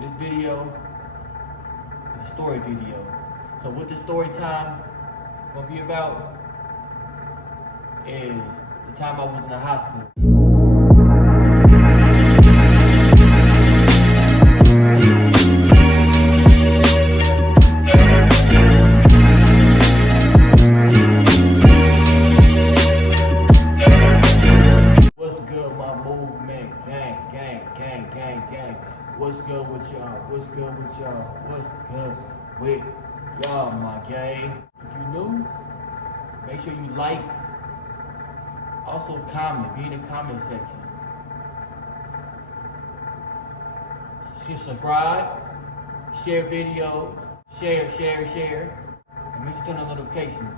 This video is a story video. So what the story time gonna be about is the time I was in the hospital. What's good, my movement? Gang, gang, gang, gang, gang. What's good with y'all? What's good with y'all? What's good with y'all, my gang? If you're new, make sure you like. Also comment, be in the comment section. Subscribe, share video, share. And make sure you turn on notifications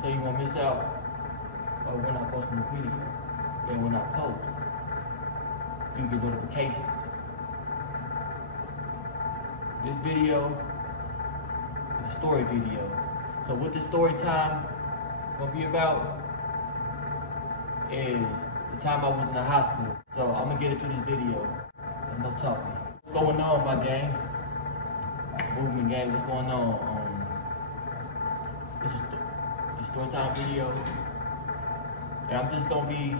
so you won't miss out when I post a new video. And when I post, you get notifications. This video is a story video. So what the story time gonna be about is the time I was in the hospital. So I'm gonna get into this video. Enough talking. What's going on, my gang? Movement gang, what's going on? This is a story time video. And I'm just gonna be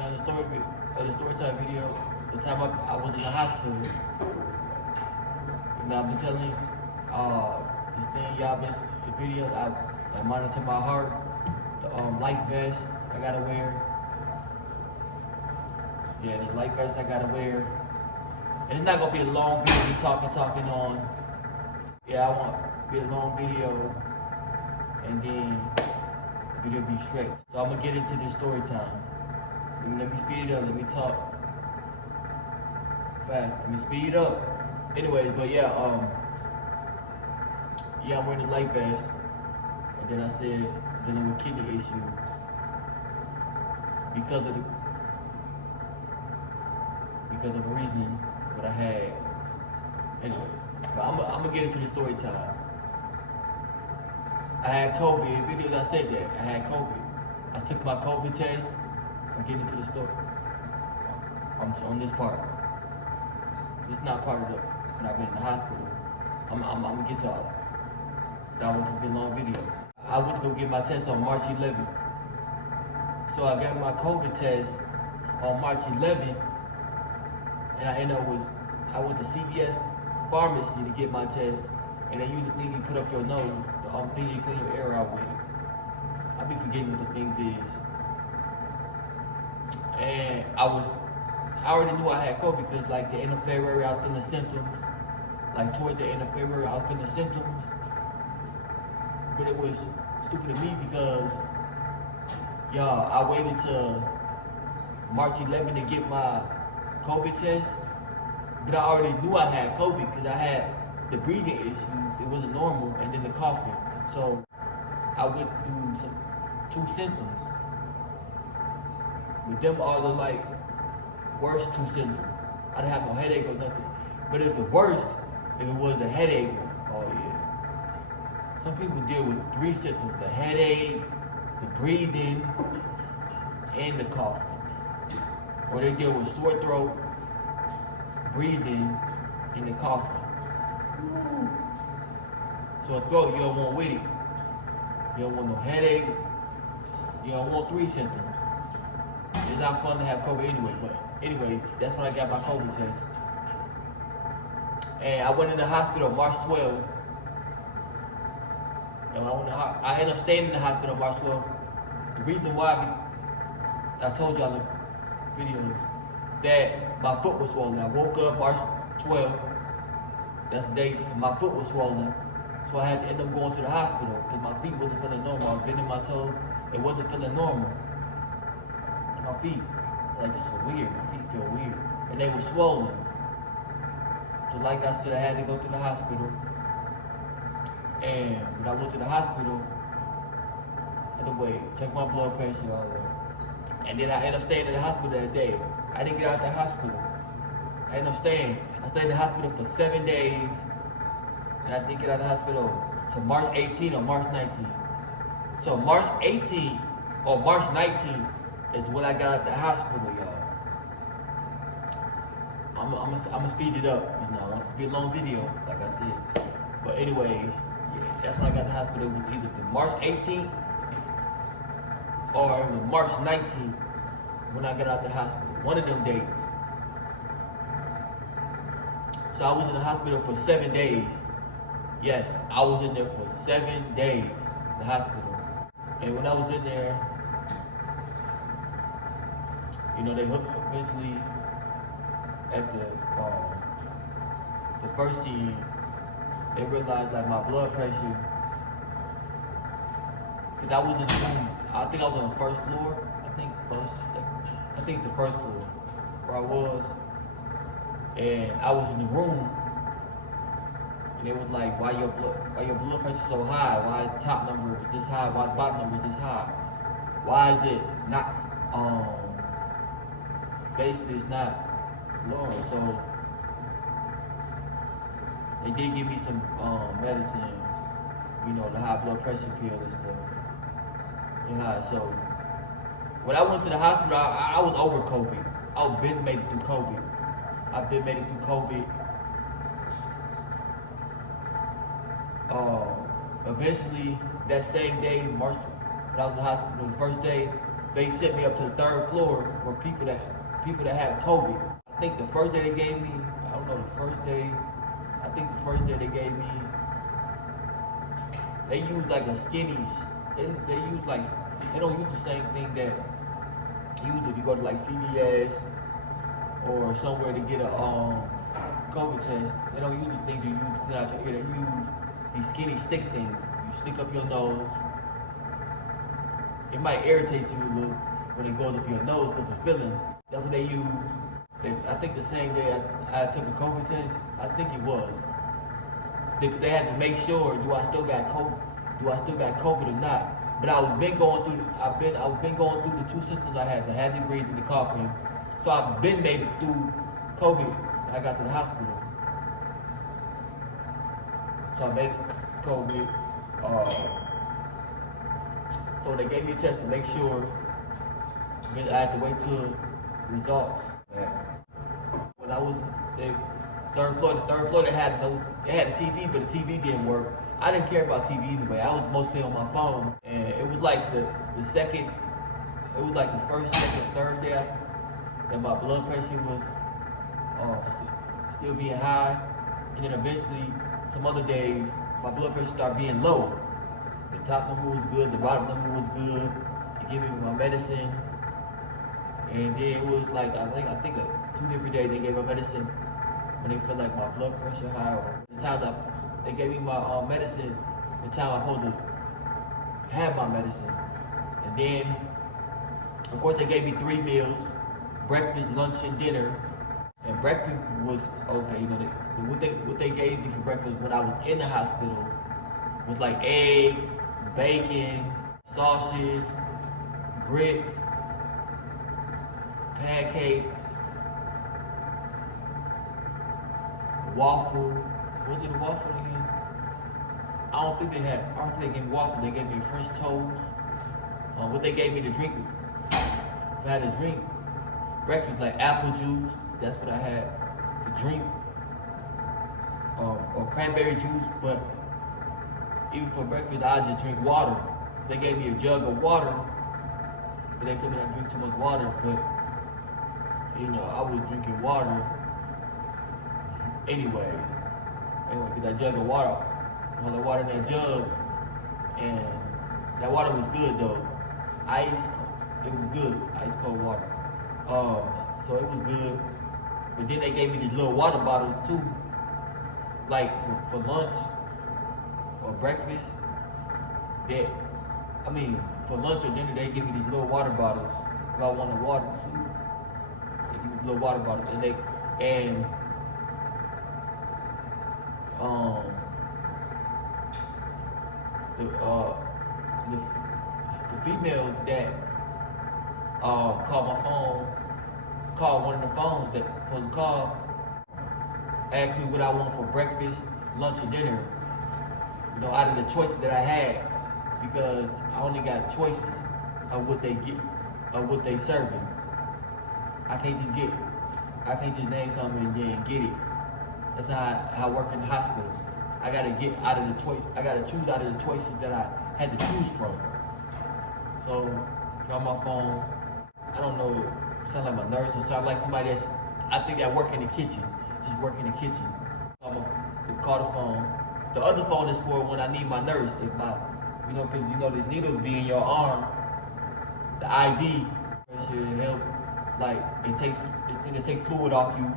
on the story time video. The time I was in the hospital. And I've been telling this thing, y'all been the videos. I monitor my heart, the life vest I gotta wear. Yeah, the life vest I gotta wear. And it's not gonna be a long video, me talking on. Yeah, I want to be a long video, and then the video be straight. So I'm gonna get into this story time. Let me speed it up. Let me talk fast. Let me speed up. Anyways, but yeah, I'm wearing the life vest, and then I said dealing with kidney issues because of the reason that I had. Anyway, but I'm gonna get into the story time. I had COVID. In videos I said that I had COVID. I took my COVID test. I'm getting into the story. I'm on this part. It's not part of the when I've been in the hospital. I'm gonna get to all that. That was just be a long video. I went to go get my test on March 11th. So I got my COVID test on March 11th, and I went to CVS pharmacy to get my test, and they use the thing you put up your nose, the thing you clean your air out with. I be forgetting what the things is. And I already knew I had COVID because like the end of February I was feeling symptoms. Like towards the end of February I was feeling symptoms. But it was stupid of me because y'all, I waited till March 11th to get my COVID test. But I already knew I had COVID because I had the breathing issues. It wasn't normal, and then the coughing. So I went through two symptoms. With them all the like worst two symptoms. I didn't have no headache or nothing. But if it was the headache, oh yeah. Some people deal with three symptoms: the headache, the breathing, and the coughing. Or they deal with sore throat, breathing, and the coughing. So a throat, you don't want with it. You don't want no headache. You don't want three symptoms. It's not fun to have COVID anyway, but anyways, that's when I got my COVID test. And I went in the hospital March 12th. And I ended up staying in the hospital March 12th. The reason why, I told y'all in the video, that my foot was swollen. I woke up March 12th. That's the day my foot was swollen. So I had to end up going to the hospital because my feet wasn't feeling normal. I was bending my toe. It wasn't feeling normal. My feet, like, this is weird. My feet feel weird. And they were swollen. So like I said, I had to go to the hospital. And when I went to the hospital, I had to wait, check my blood pressure, all that. And then I ended up staying in the hospital that day. I didn't get out of the hospital. I ended up staying. I stayed in the hospital for 7 days. And I didn't get out of the hospital to March 18th or March 19th. So March 18th or March 19th is when I got out of the hospital, y'all. I'm gonna speed it up. You know, it's be a long video, like I said. But anyways, yeah, that's when I got to the hospital. It was either March 18th or it was March 19th when I got out the hospital. One of them dates. So I was in the hospital for 7 days. Yes, I was in there for 7 days, the hospital. And when I was in there, you know, they eventually at the first year, they realized like my blood pressure, cause I was in the room. I think I was on the first floor. I think the first floor where I was, and I was in the room. And it was like, why your blood pressure so high? Why the top number is this high? Why the bottom number is this high? Why is it not, basically it's not lower? So they did give me some medicine, you know, the high blood pressure pill and stuff. So when I went to the hospital, I was over COVID. I've been made it through COVID. I've been made it through COVID. Eventually, that same day, March, when I was in the hospital, the first day, they sent me up to the third floor where people that have COVID. I think the first day they gave me, I don't know, I think the first day they gave me, they used like a skinny, they use like, they don't use the same thing that you use if you go to like CVS or somewhere to get a COVID test. They don't use the things you use to clean out your ear. They use these skinny stick things. You stick up your nose. It might irritate you a little when it goes up your nose because the feeling. That's what they use. I think the same day I took a COVID test, I think it was. They had to make sure, do I still got COVID or not? But I've been going through the two symptoms I had, the heavy breathing, the coughing. So I've been made it through COVID when I got to the hospital. So I made COVID. So they gave me a test to make sure. I had to wait till results. When I was the third floor, they had a TV, but the TV didn't work. I didn't care about TV anyway. I was mostly on my phone, and it was like the first, second, third day that my blood pressure was still being high, and then eventually some other days my blood pressure started being low. The top number was good, the bottom number was good. They gave me my medicine, and then it was like I think 2 different days they gave me medicine when they felt like my blood pressure high. Or the times they gave me my medicine, the time I'm supposed to have my medicine, and then of course they gave me 3 meals: breakfast, lunch, and dinner. And breakfast was okay. You know, what they gave me for breakfast when I was in the hospital was like eggs, bacon, sausage, grits, pancakes, waffle. Was it a waffle again? I don't think they gave me waffle. They gave me French toast. What they gave me to drink, I had to drink breakfast like apple juice. That's what I had to drink. Or cranberry juice, but even for breakfast, I just drink water. They gave me a jug of water, but they told me not to drink too much water, but you know, I was drinking water anyways. Anyway, get that jug of water, all the water in that jug, and that water was good though. It was good, ice cold water. So it was good. But then they gave me these little water bottles too, like for lunch or breakfast. For lunch or dinner, they give me these little water bottles. If I wanted water too, they give me these little water bottles, and the female that called one of the phones that supposed to call, asked me what I want for breakfast, lunch, and dinner. You know, out of the choices that I had, because I only got choices of what they get, of what they serving. I can't just get I can't just name something and then get it. That's how I work in the hospital. I gotta get out of the choice. I gotta choose out of the choices that I had to choose from. So, on my phone, I don't know, sound like my nurse or sound like somebody that's, I think that work in the kitchen, just work in the kitchen. I'm gonna call the phone. The other phone is for when I need my nurse. If my, cause these needles be in your arm, the IV should help. Like it takes, this thing that takes fluid off you,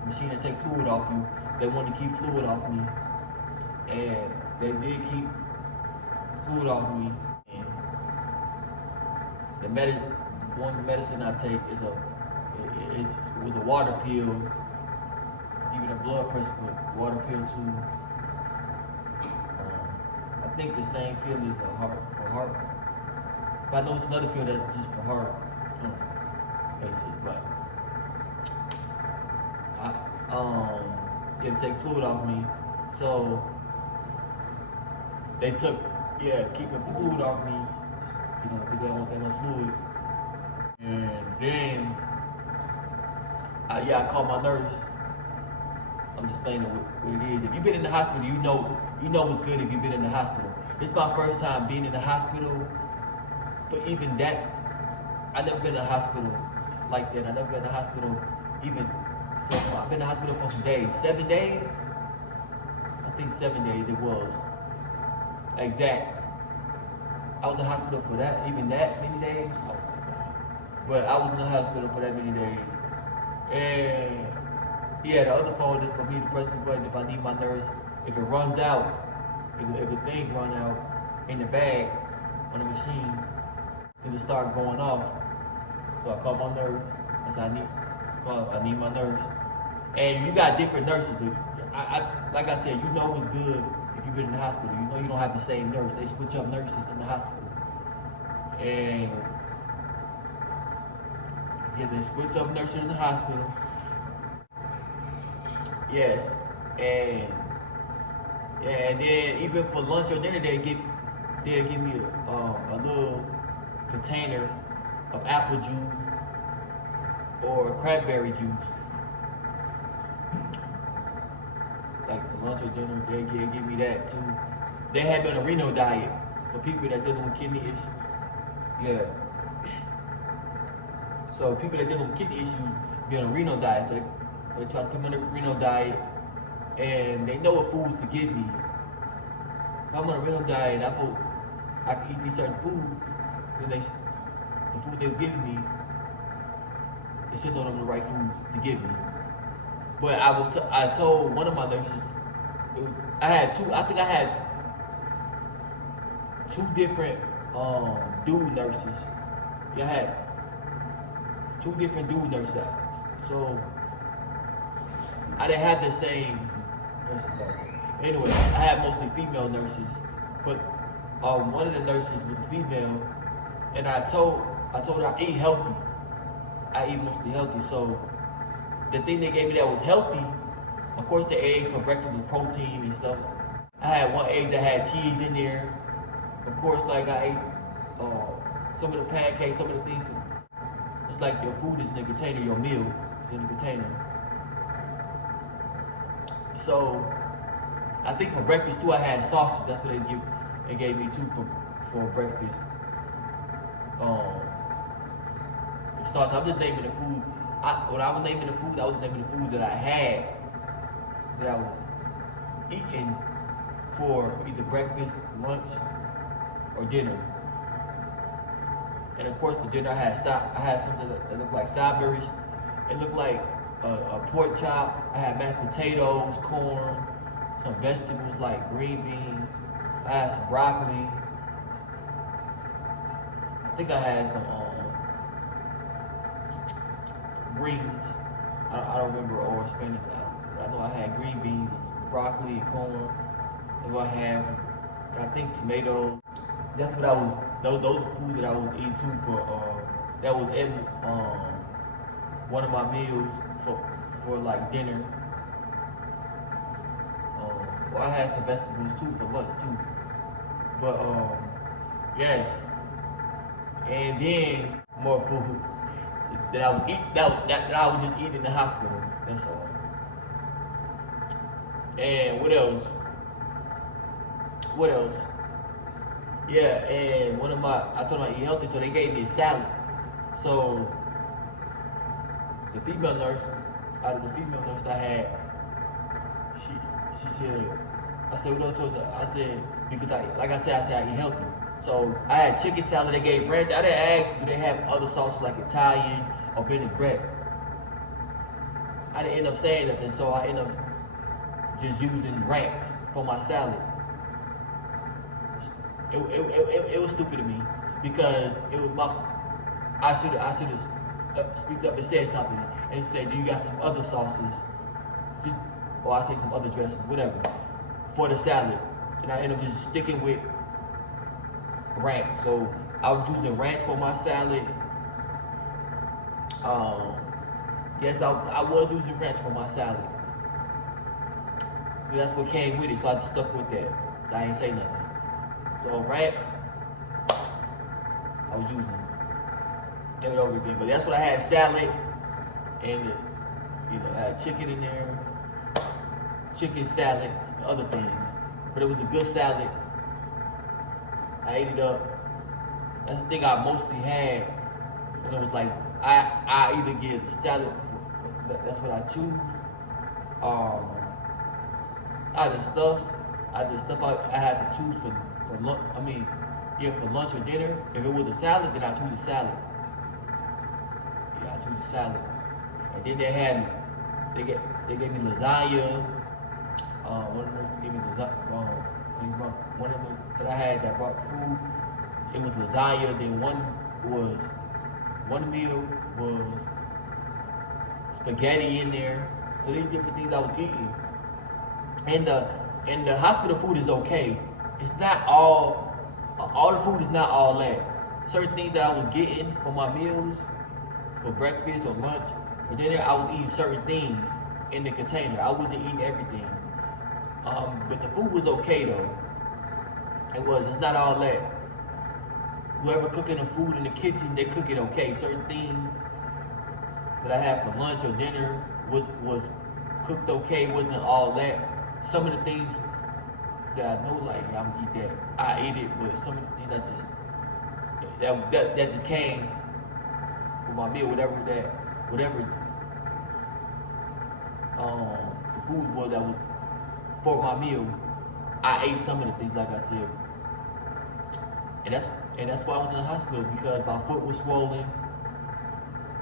the machine that takes fluid off you. They want to keep fluid off me, and they did keep fluid off me. And one medicine I take is it with a water pill, even a blood pressure, but water pill too. I think the same pill is for heart. But I know it's another pill that's just for heart, basically. But it take fluid off me, so they took keeping fluid off me. Because they don't want that much fluid. And then I called my nurse. I'm explaining what it is. If you've been in the hospital, you know what's good if you've been in the hospital. It's my first time being in the hospital. For even that, I never been in a hospital like that. I never been in a hospital even. So I've been in the hospital for some days. 7 days? I think 7 days it was. Exact. I was in the hospital for that many days. But I was in the hospital for that many days. And the other phone is for me to press the button if I need my nurse. If it runs out, if the thing runs out in the bag on the machine, it'll start going off. So I call my nurse. I said I need my nurse. And you got different nurses. Like I said, you know what's good if you've been in the hospital. You know you don't have the same nurse. They switch up nurses in the hospital. And they switch up nurses in the hospital. Yes. And then even for lunch or dinner, they'll give me a little container of apple juice or cranberry juice. Like for lunch or dinner, they'll give me that too. They had been a Reno diet for people that dealing with kidney issues. Yeah. So people that dealing with kidney issues be on a Reno diet. So they try to put me on a Reno diet, and they know what foods to give me. If I'm on a Reno diet and I can eat these certain foods, then the food they give me, they should know them the right foods to give me. But I told one of my nurses, I had two different dude nurses. I had two different dude nurses. So I didn't have the same nurses. Anyway, I had mostly female nurses, but one of the nurses was a female, and I told her I eat healthy. I eat mostly healthy, so the thing they gave me that was healthy, of course the eggs for breakfast with protein and stuff. I had one egg that had cheese in there. Of course, like I ate some of the pancakes, some of the things. It's like your food is in the container, your meal is in the container. So I think for breakfast too, I had sausage. That's what they gave me too for breakfast. Sausage. I'm just naming the food. When I was naming the food, I was naming the food that I had, that I was eating for either breakfast, lunch, or dinner. And of course, for dinner, I had something that looked like sideberries. It looked like a pork chop. I had mashed potatoes, corn, some vegetables like green beans. I had some broccoli. I think I had some greens. I don't remember, or spinach. I know I had green beans, and broccoli, and corn. And I have, I think, tomatoes. That's what I was. Those are food that I was eating too that was in one of my meals for like dinner. Well, I had some vegetables too for lunch too. But yes, and then more foods. that I was that I was just eating in the hospital. That's all. And what else? What else? Yeah, and I told them I eat healthy, so they gave me a salad. So the female nurse, out of the female nurse that I had, she said, I said, what else was I? I said, because like I said, I eat healthy. So I had chicken salad, they gave ranch. I didn't ask, do they have other sauces like Italian or vinaigrette? I didn't end up saying nothing, so I ended up just using ranch for my salad. It was stupid of me because it was my. I should have speaked up and said something and said, do you got some other sauces? Or I say some other dressing, whatever, for the salad. And I ended up just sticking with ranch. So I was using ranch for my salad. Yes, I was using ranch for my salad. So that's what came with it, so I just stuck with that. I ain't say nothing. So ranch, I was using it over again. But that's what I had, salad, and I had chicken in there, chicken salad, and other things. But it was a good salad. I ate it up. That's the thing I mostly had. And it was like, I either get salad, that's what I choose. Out of stuff I had to choose for lunch. For lunch or dinner. If it was a salad, then I choose the salad. Yeah, I choose the salad. And then they gave me lasagna. One of them gave me lasagna. One of them that I had that brought food, it was lasagna. Then one meal was spaghetti in there. So these different things I was eating. And the hospital food is okay. It's not all the food is not all that. Certain things that I was getting for my meals, for breakfast or lunch, but then I was eating certain things in the container. I wasn't eating everything. But the food was okay though. It's not all that. Whoever cooking the food in the kitchen, they cook it okay. Certain things that I had for lunch or dinner was cooked okay, wasn't all that. Some of the things that I know, like I'm gonna eat that, I ate it, but some of the things that just came with my meal, whatever the food was that was for my meal, I ate some of the things, like I said, and that's why I was in the hospital, because my foot was swollen,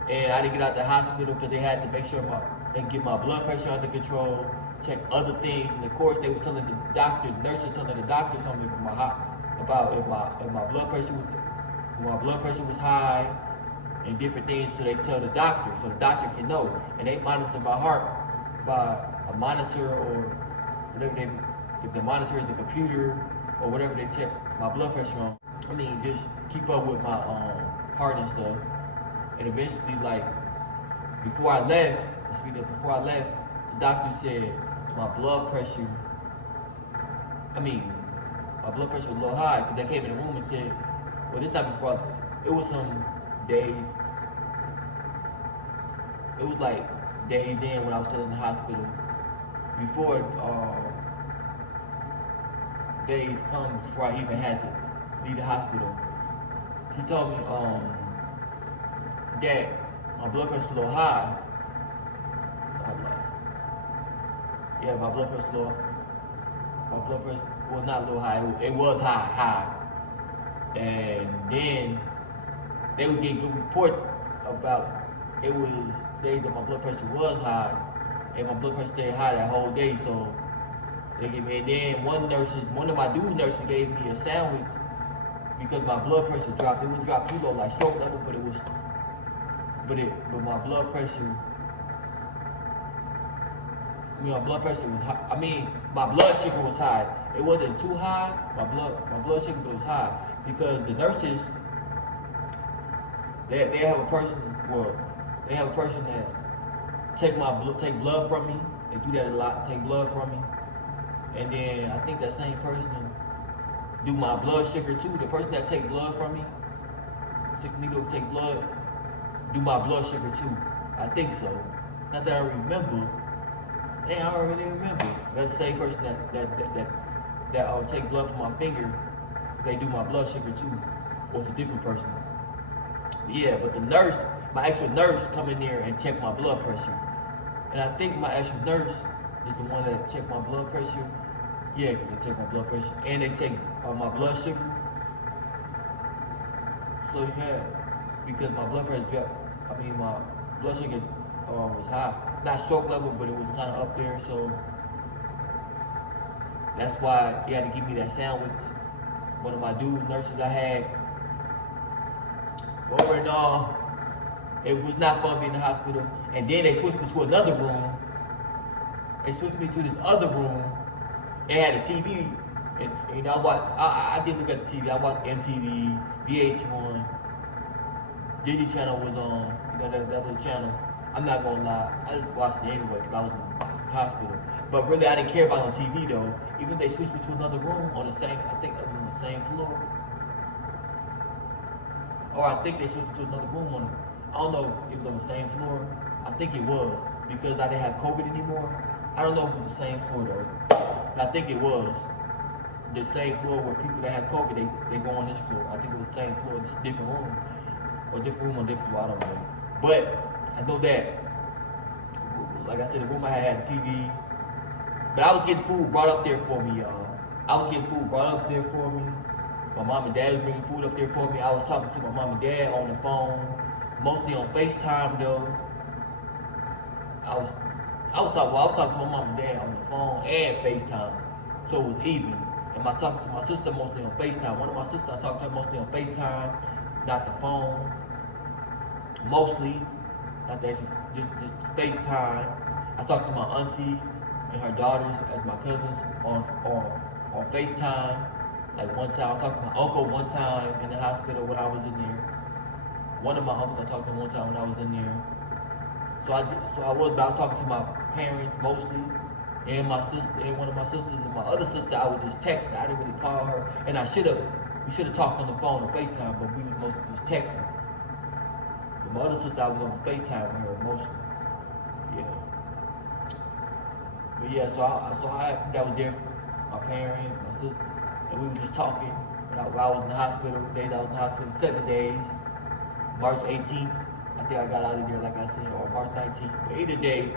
and I didn't get out the hospital because they had to make sure they get my blood pressure under control, check other things, and of course they was telling the nurses telling the doctor something about if my blood pressure was high and different things, so they tell the doctor, so the doctor can know, and they monitor my heart by a monitor or whatever if the monitor is a computer or whatever they check my blood pressure on. Just keep up with my heart and stuff, and eventually, like before I left, the doctor said my blood pressure was a little high, because they came in the room and said, well, this not before, it was some days, it was like days in when I was still in the hospital, before days come before I even had to leave the hospital. She told me that my blood pressure was a little high. Yeah, my blood pressure was not a little high, it was high. And then they would get good report about it was days that my blood pressure was high, and my blood pressure stayed high that whole day, so they gave me, and then one of my dude nurses gave me a sandwich because my blood pressure dropped. It wouldn't drop too low, like stroke level, but my blood pressure, my blood pressure was high. My blood sugar was high. It wasn't too high. My blood sugar was high because the nurses, they have a person. Well, they have a person that take blood from me. They do that a lot. Take blood from me, and then I think that same person do my blood sugar too. The person that take blood from me, take blood. do my blood sugar too. I think so. Not that I remember. Damn, I don't really remember. That's the same person that take blood from my finger. They do my blood sugar too, or it's a different person. Yeah, but the nurse, my actual nurse, come in there and check my blood pressure. And I think my actual nurse is the one that check my blood pressure. Yeah, they take my blood pressure and they take my blood sugar. So yeah, because my blood pressure dropped. I mean, my blood sugar was high, not stroke level, but it was kind of up there. So that's why he had to give me that sandwich. One of my dude nurses I had. Over and all, it was not fun being in the hospital. And then they switched me to another room. They switched me to this other room. It had a TV, and I did look at the TV. I watched MTV, VH1, Disney Channel was on. You know, that's the channel. I'm not gonna lie, I just watched it anyway because I was in the hospital. But really, I didn't care about it on TV though. Even if they switched me to another room on the same, I think it was on the same floor. Or I think they switched me to another room on, I don't know if it was on the same floor. I think it was because I didn't have COVID anymore. I don't know if it was the same floor though. But I think it was the same floor where people that had COVID, they go on this floor. I think it was the same floor, just different room. Or different room on different floor, I don't know. But I know that, like I said, the room I had the TV. But I was getting food brought up there for me, y'all. I was getting food brought up there for me. My mom and dad was bringing food up there for me. I was talking to my mom and dad on the phone, mostly on FaceTime though. I was talking to my mom and dad on the phone and FaceTime, so it was even. And I talked to my sister mostly on FaceTime. One of my sisters I talked to her mostly on FaceTime, not the phone. Mostly, not that just FaceTime. I talked to my auntie and her daughters as my cousins on FaceTime. Like one time, I talked to my uncle one time in the hospital when I was in there. One of my uncles I talked to one time when I was in there. So I was talking to my parents mostly, and my sister, and one of my sisters, and my other sister I was just texting. I didn't really call her, and we should have talked on the phone or FaceTime, but we was mostly just texting. But my other sister I was on FaceTime with her mostly. Yeah. But yeah, so I that was there for my parents, my sister. And we were just talking when I was in the hospital, days I was in the hospital, 7 days. March 18th, I think I got out of there, like I said, or March 19th. But either day,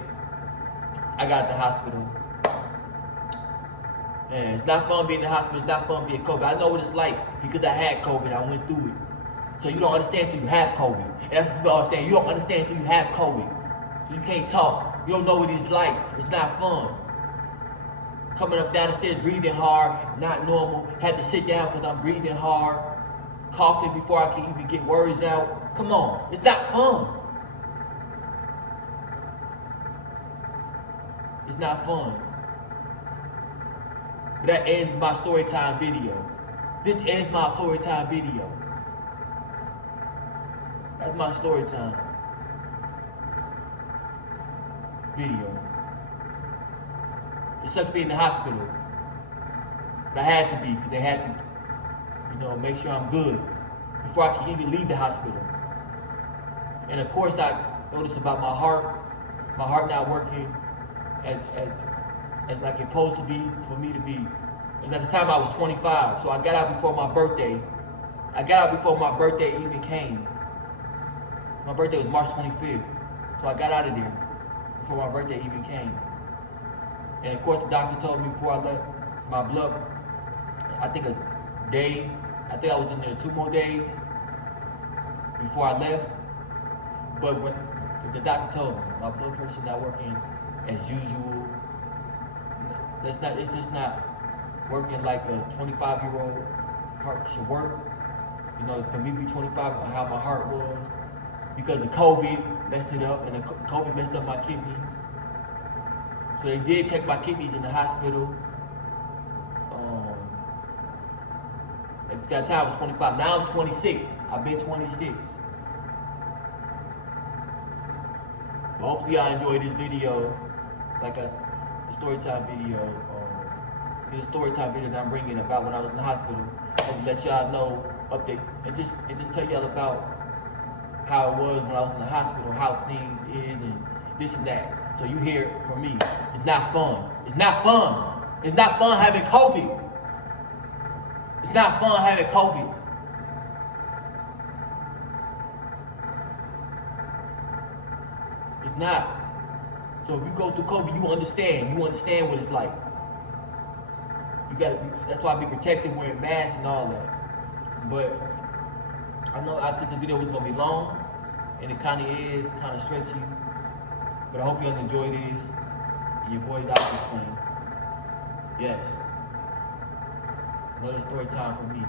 I got out the hospital. And it's not fun being in the hospital, it's not fun being COVID. I know what it's like because I had COVID, I went through it. So you don't understand until you have COVID. And that's what people understand, you don't understand until you have COVID. So you can't talk, you don't know what it's like, it's not fun. Coming up down the stairs, breathing hard, not normal. Had to sit down because I'm breathing hard. Coughing before I can even get words out. Come on, it's not fun. It's not fun. But that ends my Storytime video. This ends my Storytime video. That's my Storytime video. It sucked being in the hospital, but I had to be because they had to, make sure I'm good before I can even leave the hospital. And of course, I noticed about my heart not working as like it's supposed to be for me to be. And at the time I was 25, so I got out before my birthday. I got out before my birthday even came. My birthday was March 25th, so I got out of there before my birthday even came. And of course, the doctor told me before I left, my blood, I think I was in there 2 more days before I left. But when the doctor told me my blood pressure not working as usual, it's just not working like a 25-year-old heart should work. For me to be 25, how my heart was, because the COVID messed it up, and the COVID messed up my kidney. So they did check my kidneys in the hospital. At that time I was 25. Now I'm 26. I've been 26. But hopefully y'all enjoyed this video. Like the Storytime video. This Storytime video that I'm bringing about when I was in the hospital. And let y'all know, update, and just tell y'all about how it was when I was in the hospital, how things is, and this and that. So you hear it from me. It's not fun. It's not fun. It's not fun having COVID. It's not fun having COVID. It's not. So if you go through COVID, you understand. You understand what it's like. You gotta be, that's why I be protected, wearing masks and all that. But I know I said the video was gonna be long, and it kinda is, kinda stretchy. But I hope you all enjoy this. And your boy's out this thing. Yes. Another story time for me.